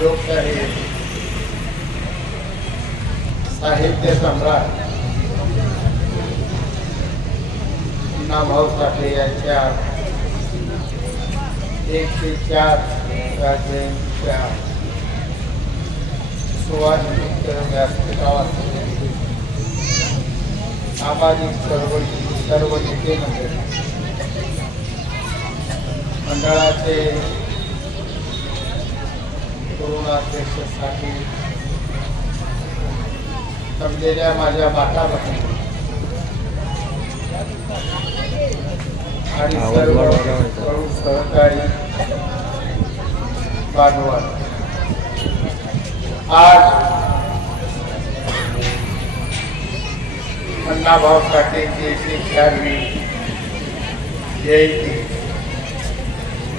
लोकशाही साहित्य सम्राट अण्णाभाऊ साठे यांच्या 104 जयंतीच्या सोहळ्यानिमित्त व्यासपीठावर सामाजिक सर्व नेते मंडळाचे तरुणाध्यक्षासाठी जमलेल्या माझ्या माता बहिणी आणि सर्व सहकारी बांधवांनो, आज अण्णाभाऊ साठेंची 104वी जयंती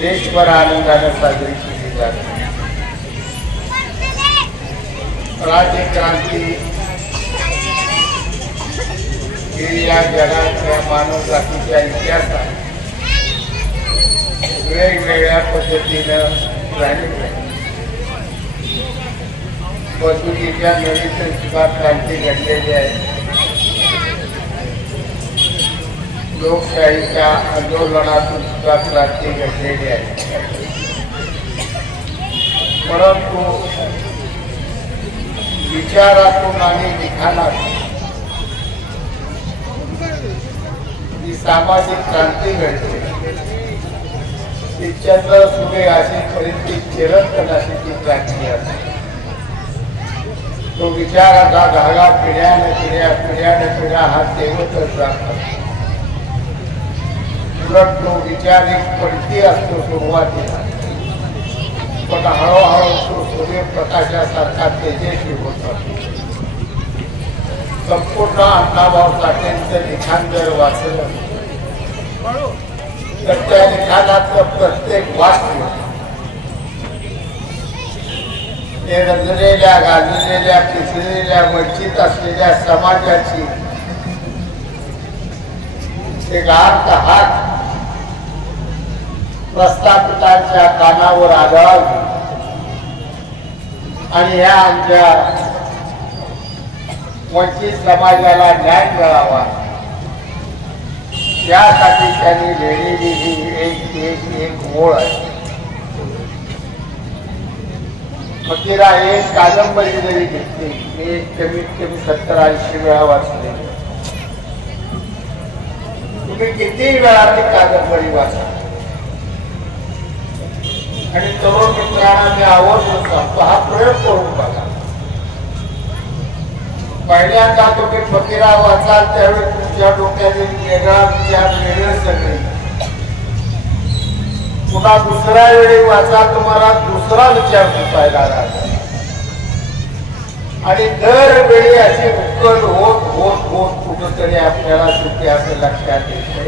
देशभर आनंदाने साजरी केली जाते. राज्य क्रांती ही या जगातल्या मानवजातीच्या इतिहासात वेगवेगळ्या पद्धतीनं झालेली आहे. वस्तुकीच्या नवीन सुद्धा क्रांती घडलेली आहे. लोकशाहीच्या आंदोलनातून सुद्धा क्रांती घडलेली आहे. परंतु विचारातून आणि लिखाणातून जी सामाजिक क्रांती घडते ती चंद्र सूर्य अशी परिस्थिती चिरंतन ती क्रांती असते. तो विचाराचा धागा पिढ्याने पिढ्या हा देवतच जातो. उलट तो विचार एक पडती असतो सुरुवातीला, पण हळूहळू तो सूर्यप्रकाशासारखा तेजस्वी होतो. संपूर्ण अण्णाभाऊ साठेंचं लिखाण जर वाचलं तर त्या लिखाणातलं प्रत्येक वाक्य हे रजलेल्या, गाजलेल्या, पिसलेल्या, वंचित असलेल्या समाजाची एक हात प्रस्थापितांच्या कानावर आदळावी आणि ह्या आमच्या वंचित समाजाला न्याय मिळावा यासाठी त्यांनी लिहिलेली ही एक ओळ आहे. फकीरा एक कादंबरी जरी घेतली, मी कमीत कमी 70-80 वेळा वाचले. तुम्ही किती वेळा ती कादंबरी वाचा आणि तरुण मित्रांना मी आवर्जून सांगतो, हा प्रयोग करून बघा. पहिल्यांदा तुम्ही फकीरा वाचाल त्यावेळी तुमच्या डोक्यात एक वेगळा विचार वेगळे सगळे. पुन्हा दुसऱ्या वेळी वाचाल तुम्हाला दुसरा विचार सुचायला लागला आणि दरवेळी अशी उकल होत होत होत कुठंतरी आपल्याला शेवटी असं लक्षात येते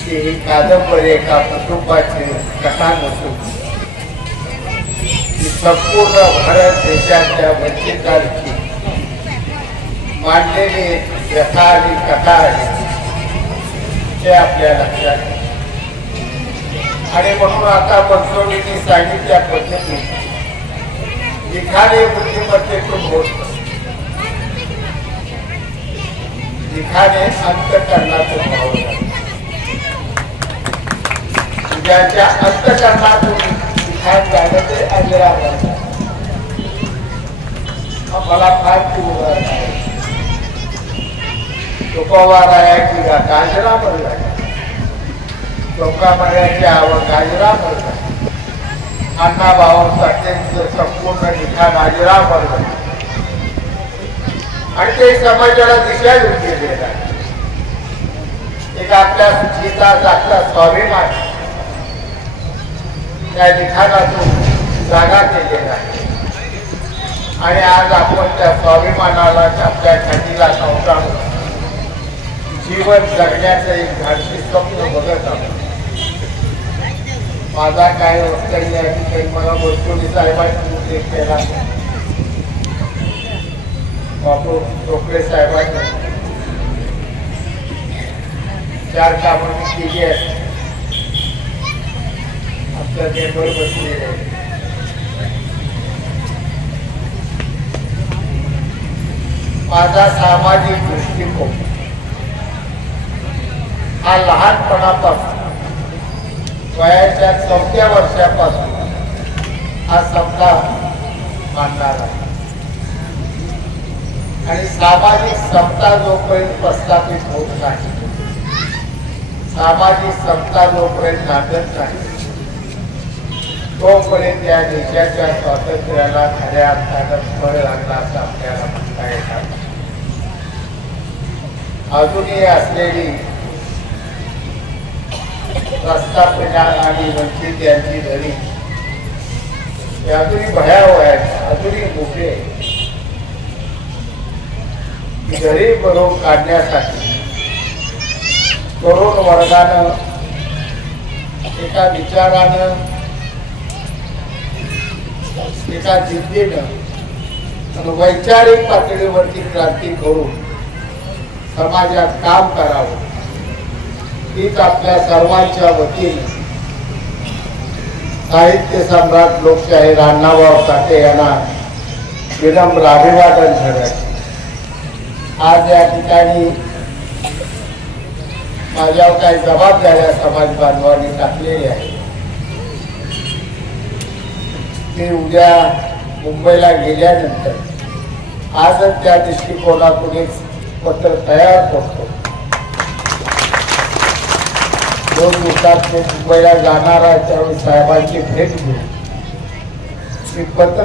की ही कादंबरी एका कुटुंबाची कथा नसून ही संपूर्ण भारत देशाच्या वंचितांची मांडलेली व्यथा आणि कथा आहे हे आपल्या लक्षात येते. आणि म्हणून आता बनसोडींनी सांगितल्या पद्धतीने लिखाणे बुद्धिमत्तेतून होत, लिखाणे अंतःकरणातून भावना. ज्याच्या अंतःकरणातून लिखाण झालं ते अजरामर. मला फार ती उदाहरण आहे. तुकोबारायाची गाथा अजरामर झाली, चौकामाळ्याची आवक अजरामर झाली. अण्णाभाऊ साठेंचं संपूर्ण लिखाण अजरामर झालं आणि ते समाजाला दिशा देऊन गेलेलं आहे. एक आपल्या सुचिताचा आपला स्वाभिमान त्या लिखाणातून जागा केलेला आहे आणि आज आपण त्या स्वाभिमानाला आपल्या छातीला सावटाळून जीवन जगण्याचं एक धाडसी स्वप्न बघत आहोत. माझा काय वक्तव्य आहे की काही मला बनसोडे साहेबांनी उल्लेख केला, बापू टोपले साहेबांनी 4 कामं केली आहेत. आमच्या नेबर बसलेले माझा सामाजिक दृष्टिकोन हा लहानपणापासून वयाच्या 4थ्या वर्षापासून हा समता मानणार आहे आणि सामाजिक समता जोपर्यंत प्रस्थापित होत नाही, सामाजिक समता जोपर्यंत नांदत नाही, तोपर्यंत या देशाच्या स्वातंत्र्याला खऱ्या अर्थानं फळ लागला असं आपल्याला म्हणता येणार. अजूनही असलेली प्रस्थापना आणि वंचित यांची धरी अजूनही भयावह आहेत, अजूनही मोठे घरी भरून काढण्यासाठी तरुण वर्गानं एका विचारानं, एका जिद्दीनं आणि वैचारिक पातळीवरती क्रांती करून समाजात काम करावं, हीच आपल्या सर्वांच्या वतीने साहित्य सम्राट लोकशाहीर अण्णाभाऊ साठे यांना विनम्र अभिवादन ठरवते. आज या ठिकाणी माझ्यावर काही जबाबदाऱ्या समाज बांधवांनी टाकलेल्या आहेत. मी उद्या मुंबईला गेल्यानंतर आजच त्या दृष्टिकोनातून एक पत्र तयार करतो. 2 दिवसात ते मुंबईला जाणार आहे, त्यावेळी साहेबांची भेट घेऊ. मी पत्र